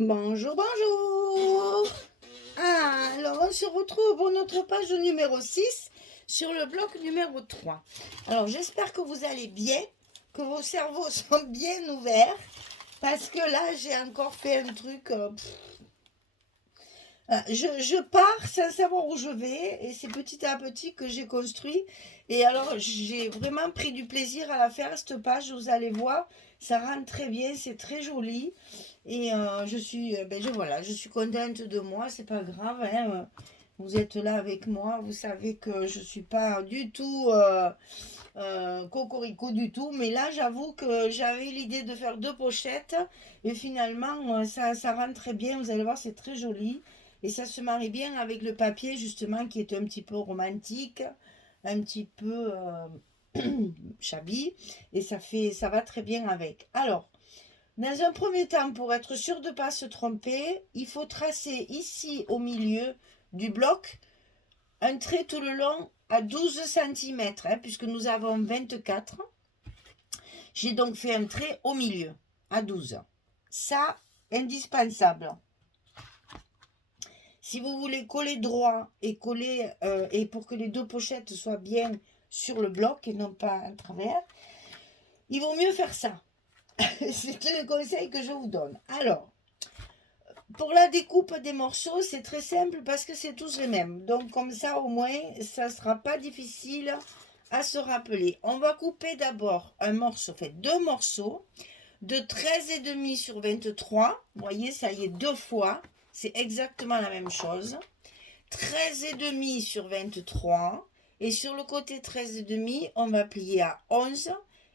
Bonjour, bonjour. Alors, on se retrouve pour notre page numéro 6 sur le bloc numéro 3. Alors, j'espère que vous allez bien, que vos cerveaux sont bien ouverts, parce que là, j'ai encore fait un truc... je pars sans savoir où je vais, et c'est petit à petit que j'ai construit. Et alors, j'ai vraiment pris du plaisir à la faire, cette page, vous allez voir. Ça rend très bien, c'est très joli. Et voilà, je suis contente de moi, c'est pas grave, hein. Vous êtes là avec moi, vous savez que je suis pas du tout cocorico du tout. Mais là, j'avoue que j'avais l'idée de faire deux pochettes. Et finalement, ça rend très bien, vous allez voir, c'est très joli. Et ça se marie bien avec le papier, justement, qui est un petit peu romantique, un petit peu shabby. Et ça va très bien avec. Alors, dans un premier temps, pour être sûr de ne pas se tromper, il faut tracer ici au milieu du bloc un trait tout le long à 12 cm, puisque nous avons 24. J'ai donc fait un trait au milieu à 12. Ça, indispensable. Si vous voulez coller droit et coller et pour que les deux pochettes soient bien sur le bloc et non pas à travers, il vaut mieux faire ça. C'est le conseil que je vous donne. Alors, pour la découpe des morceaux, c'est très simple parce que c'est tous les mêmes. Donc comme ça, au moins, ça ne sera pas difficile à se rappeler. On va couper d'abord un morceau, deux morceaux de 13,5 sur 23. Vous voyez, ça y est, deux fois. C'est exactement la même chose. 13,5 sur 23. Et sur le côté 13,5, on va plier à 11.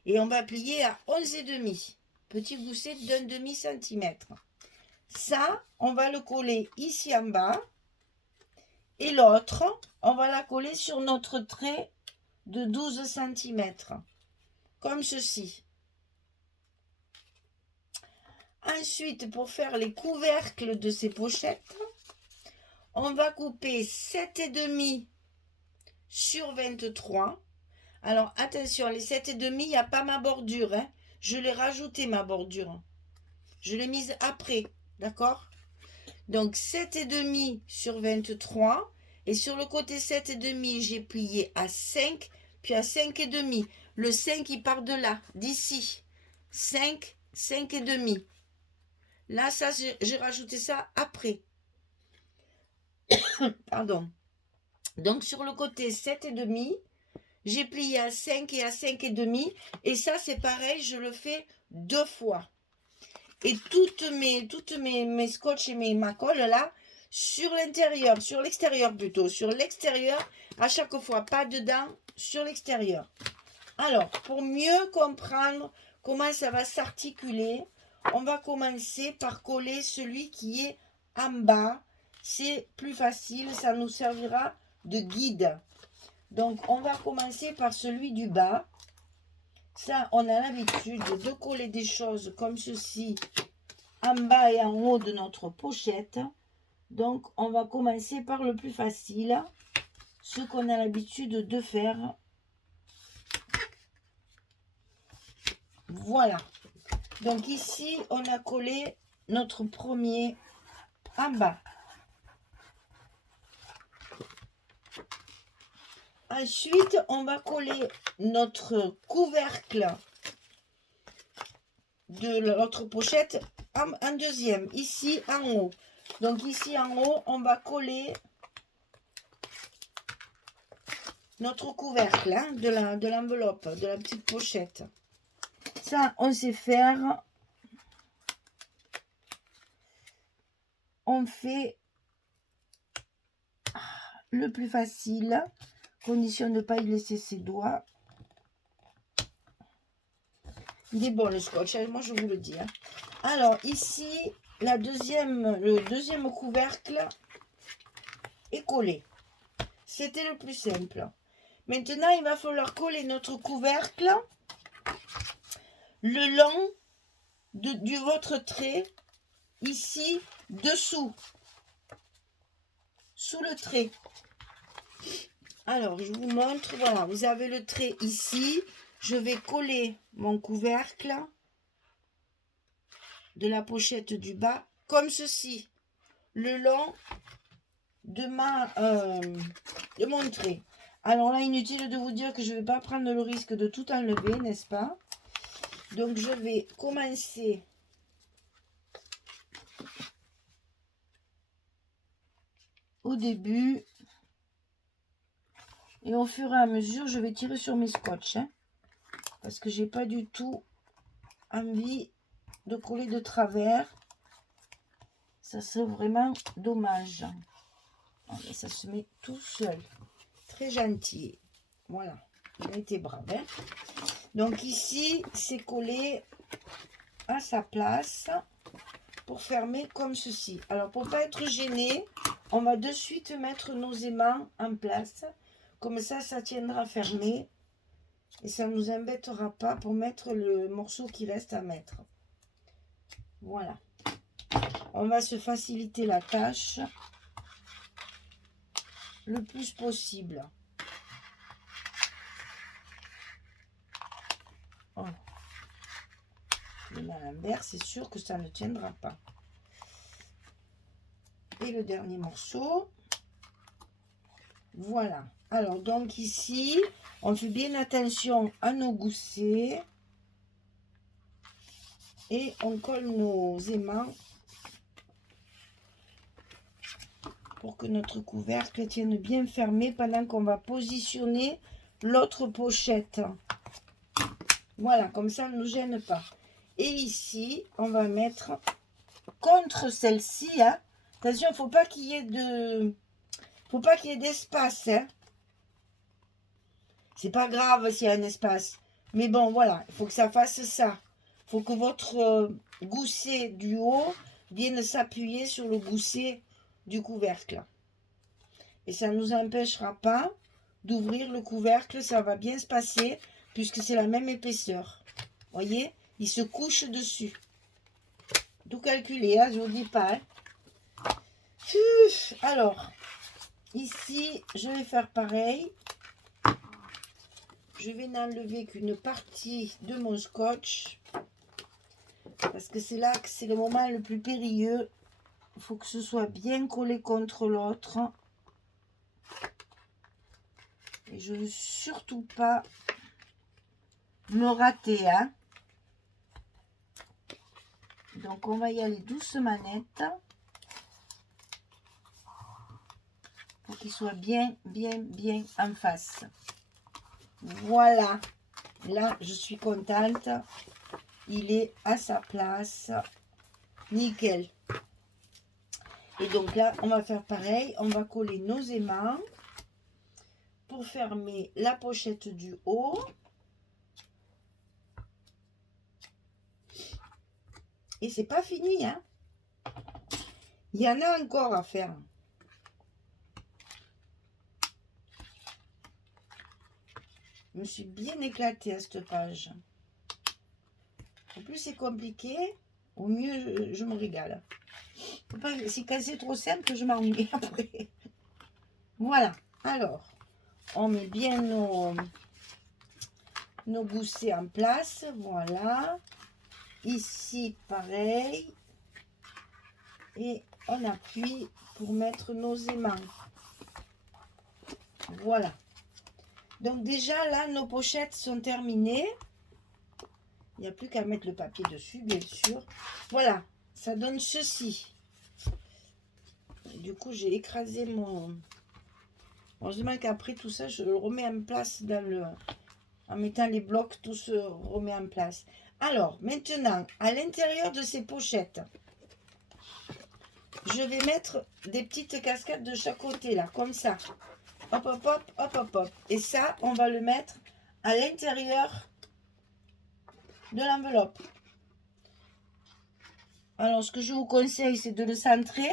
Et on va plier à 11,5. Petit gousset d'un demi-centimètre. Ça, on va le coller ici en bas. Et l'autre, on va la coller sur notre trait de 12 cm. Comme ceci. Ensuite, pour faire les couvercles de ces pochettes, on va couper 7,5 sur 23. Alors, attention, les 7,5, il n'y a pas ma bordure. Je l'ai rajouté, ma bordure. Je l'ai mise après, d'accord? Donc 7,5 sur 23. Et sur le côté 7,5, j'ai plié à 5, puis à 5,5. Le 5, il part de là, d'ici. 5, 5,5. Là, ça, j'ai rajouté ça après. Pardon. Donc sur le côté 7,5, j'ai plié à 5 et à 5,5. Et ça, c'est pareil, je le fais deux fois. Et toutes mes scotch et ma colle là, sur l'intérieur, sur l'extérieur plutôt, sur l'extérieur, à chaque fois, pas dedans, sur l'extérieur. Alors, pour mieux comprendre comment ça va s'articuler, on va commencer par coller celui qui est en bas. C'est plus facile, ça nous servira de guide. Donc, on va commencer par celui du bas. Ça, on a l'habitude de coller des choses comme ceci en bas et en haut de notre pochette. Donc, on va commencer par le plus facile, ce qu'on a l'habitude de faire. Voilà. Donc ici, on a collé notre premier en bas. Ensuite, on va coller notre couvercle de notre pochette en deuxième, ici en haut. Donc ici en haut, on va coller notre couvercle de l'enveloppe, de la petite pochette. Ça, on sait faire. On fait le plus facile, condition de ne pas y laisser ses doigts. Il est bon le scotch, moi je vous le dis. Alors ici, le deuxième couvercle est collé. C'était le plus simple. Maintenant, il va falloir coller notre couvercle le long de votre trait, ici, dessous, sous le trait. Alors, je vous montre, voilà, vous avez le trait ici. Je vais coller mon couvercle de la pochette du bas comme ceci, le long de mon trait. Alors là, inutile de vous dire que je ne vais pas prendre le risque de tout enlever, n'est-ce pas? Donc je vais commencer au début et au fur et à mesure, je vais tirer sur mes scotch, hein, parce que j'ai pas du tout envie de coller de travers. Ça serait vraiment dommage. Ça se met tout seul. Très gentil. Voilà. Il a été brave. Hein. Donc ici, c'est collé à sa place pour fermer comme ceci. Alors, pour pas être gêné, on va de suite mettre nos aimants en place. Comme ça, ça tiendra fermé. Et ça ne nous embêtera pas pour mettre le morceau qui reste à mettre. Voilà. On va se faciliter la tâche le plus possible. Oh. Le l'envers, c'est sûr que ça ne tiendra pas. Et le dernier morceau. Voilà. Alors, donc ici, on fait bien attention à nos goussets. Et on colle nos aimants pour que notre couvercle tienne bien fermé pendant qu'on va positionner l'autre pochette. Voilà, comme ça, ne nous gêne pas. Et ici, on va mettre contre celle-ci. Hein. Attention, il ne faut pas qu'il y ait d'espace. Hein. C'est pas grave s'il y a un espace. Mais bon, voilà, il faut que ça fasse ça. Il faut que votre gousset du haut vienne s'appuyer sur le gousset du couvercle. Et ça ne nous empêchera pas d'ouvrir le couvercle. Ça va bien se passer puisque c'est la même épaisseur. Voyez, il se couche dessus. Tout calculé, hein, je vous dis pas. Hein. Alors, ici, je vais faire pareil. Je vais n'enlever qu'une partie de mon scotch. Parce que c'est là que c'est le moment le plus périlleux. Il faut que ce soit bien collé contre l'autre. Et je ne veux surtout pas me rater. Hein. Donc on va y aller doucement net. Pour qu'il soit bien en face. Voilà. Là, je suis contente. Il est à sa place. Nickel. Et donc là, on va faire pareil. On va coller nos aimants pour fermer la pochette du haut. Et c'est pas fini, hein. Il y en a encore à faire. Je me suis bien éclatée à cette page. Au plus c'est compliqué, au mieux je me régale. Si quand c'est trop simple, je m'ennuie après. Voilà. Alors, on met bien nos goussets en place. Voilà. Ici, pareil. Et on appuie pour mettre nos aimants. Voilà. Donc déjà, là, nos pochettes sont terminées. Il n'y a plus qu'à mettre le papier dessus, bien sûr. Voilà, ça donne ceci. Du coup, j'ai écrasé mon... Heureusement qu'après tout ça, je le remets en place dans le... En mettant les blocs, tout se remet en place. Alors, maintenant, à l'intérieur de ces pochettes, je vais mettre des petites cascades de chaque côté, là, comme ça. Hop, hop, hop, hop, hop, hop. Et ça, on va le mettre à l'intérieur de l'enveloppe. Alors, ce que je vous conseille, c'est de le centrer.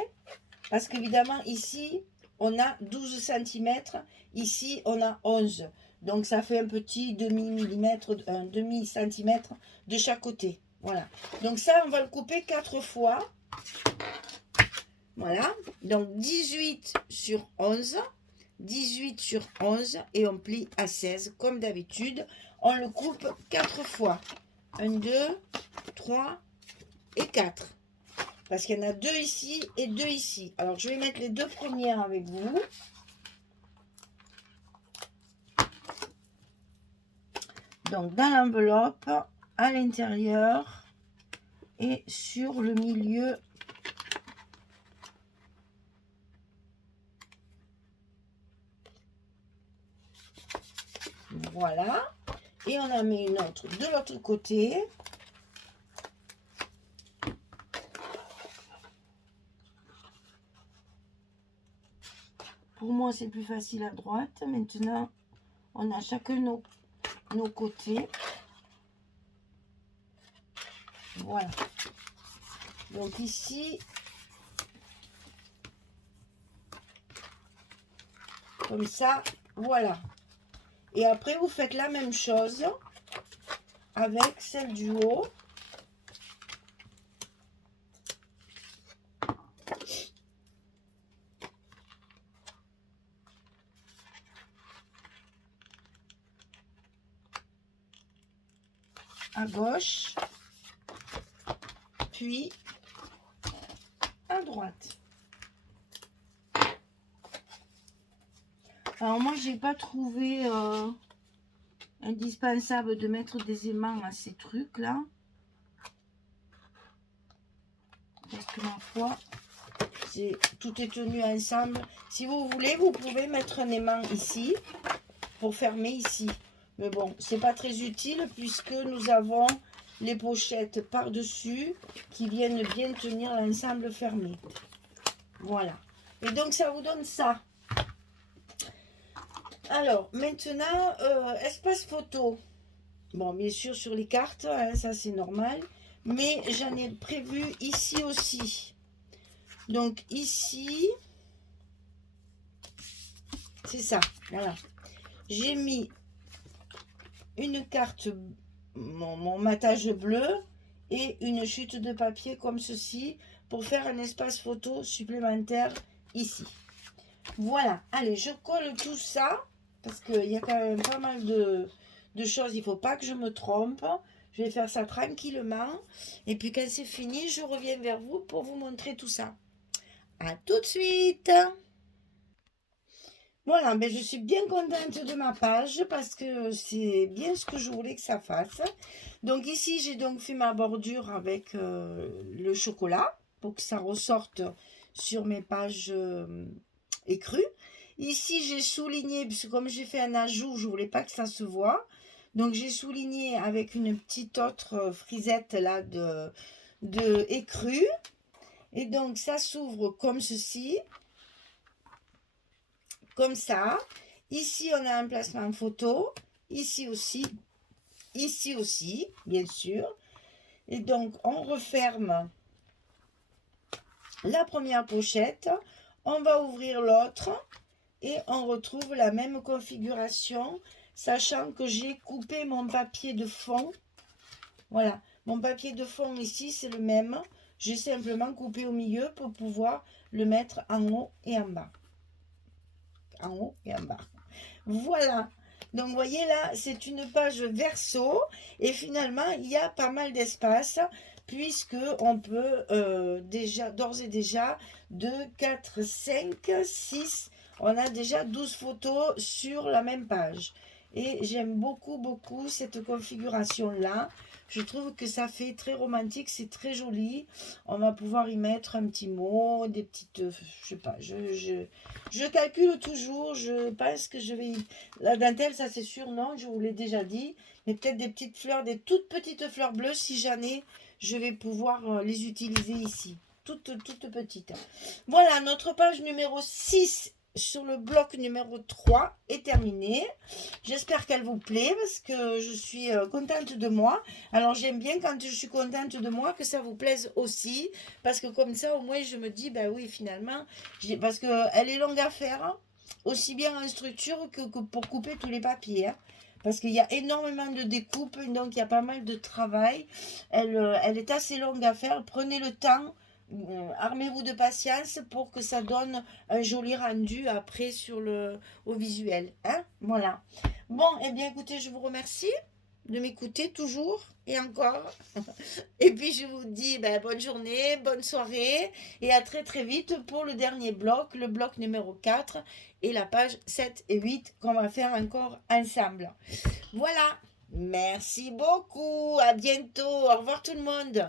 Parce qu'évidemment, ici, on a 12 cm. Ici, on a 11. Donc, ça fait un petit demi-millimètre, un demi-centimètre de chaque côté. Voilà. Donc, ça, on va le couper 4 fois. Voilà. Donc, 18 sur 11. 18 sur 11. Et on plie à 16, comme d'habitude. On le coupe 4 fois. 1, 2, 3 et 4. Parce qu'il y en a 2 ici et 2 ici. Alors, je vais mettre les 2 premières avec vous. Donc, dans l'enveloppe, à l'intérieur et sur le milieu. Voilà. Et on en met une autre de l'autre côté. Pour moi, c'est plus facile à droite. Maintenant, on a chacun nos côtés. Voilà. Donc ici, comme ça, voilà. Et après, vous faites la même chose avec celle du haut. À gauche, puis à droite. Alors moi, j'ai pas trouvé indispensable de mettre des aimants à ces trucs là, parce que ma foi, tout est tenu ensemble. Si vous voulez, vous pouvez mettre un aimant ici pour fermer ici. Mais bon, c'est pas très utile puisque nous avons les pochettes par-dessus qui viennent bien tenir l'ensemble fermé. Voilà. Et donc, ça vous donne ça. Alors, maintenant, espace photo. Bon, bien sûr, sur les cartes, hein, ça c'est normal. Mais j'en ai prévu ici aussi. Donc, ici, c'est ça. Voilà. J'ai mis une carte, mon matage bleu et une chute de papier comme ceci pour faire un espace photo supplémentaire ici. Voilà, allez, je colle tout ça parce qu'il y a quand même pas mal de choses, il ne faut pas que je me trompe. Je vais faire ça tranquillement et puis quand c'est fini, je reviens vers vous pour vous montrer tout ça. À tout de suite. Voilà, ben je suis bien contente de ma page parce que c'est bien ce que je voulais que ça fasse. Donc ici, j'ai donc fait ma bordure avec le chocolat pour que ça ressorte sur mes pages écrues. Ici, j'ai souligné, puisque comme j'ai fait un ajout, je voulais pas que ça se voit. Donc j'ai souligné avec une petite autre frisette là de écrue. Et donc ça s'ouvre comme ceci. Comme ça. Ici, on a un placement photo. Ici aussi, bien sûr. Et donc, on referme la première pochette. On va ouvrir l'autre et on retrouve la même configuration, sachant que j'ai coupé mon papier de fond. Voilà, mon papier de fond ici, c'est le même. J'ai simplement coupé au milieu pour pouvoir le mettre en haut et en bas. En haut et en bas. Voilà. Donc, vous voyez là, c'est une page verso. Et finalement, il y a pas mal d'espace puisque on peut d'ores et déjà 2, 4, 5, 6. On a déjà 12 photos sur la même page. Et j'aime beaucoup, beaucoup cette configuration-là. Je trouve que ça fait très romantique, c'est très joli. On va pouvoir y mettre un petit mot, des petites... je sais pas, je calcule toujours. Je pense que je vais... La dentelle, ça c'est sûr, non, je vous l'ai déjà dit. Mais peut-être des petites fleurs, des toutes petites fleurs bleues, si j'en ai, je vais pouvoir les utiliser ici. Toutes petites. Voilà, notre page numéro 6 sur le bloc numéro 3 est terminée. J'espère qu'elle vous plaît parce que je suis contente de moi. Alors j'aime bien quand je suis contente de moi que ça vous plaise aussi. Parce que comme ça au moins je me dis, bah oui finalement, parce qu'elle est longue à faire, hein, aussi bien en structure que pour couper tous les papiers. Hein. Parce qu'il y a énormément de découpes, donc il y a pas mal de travail. Elle est assez longue à faire. Prenez le temps. Armez-vous de patience pour que ça donne un joli rendu après au visuel. Hein, voilà. Bon, eh bien écoutez, je vous remercie. de m'écouter toujours et encore. Et puis je vous dis bonne journée, bonne soirée et à très très vite pour le dernier bloc, le bloc numéro 4 et la page 7 et 8 qu'on va faire encore ensemble. Voilà, merci beaucoup, à bientôt, au revoir tout le monde.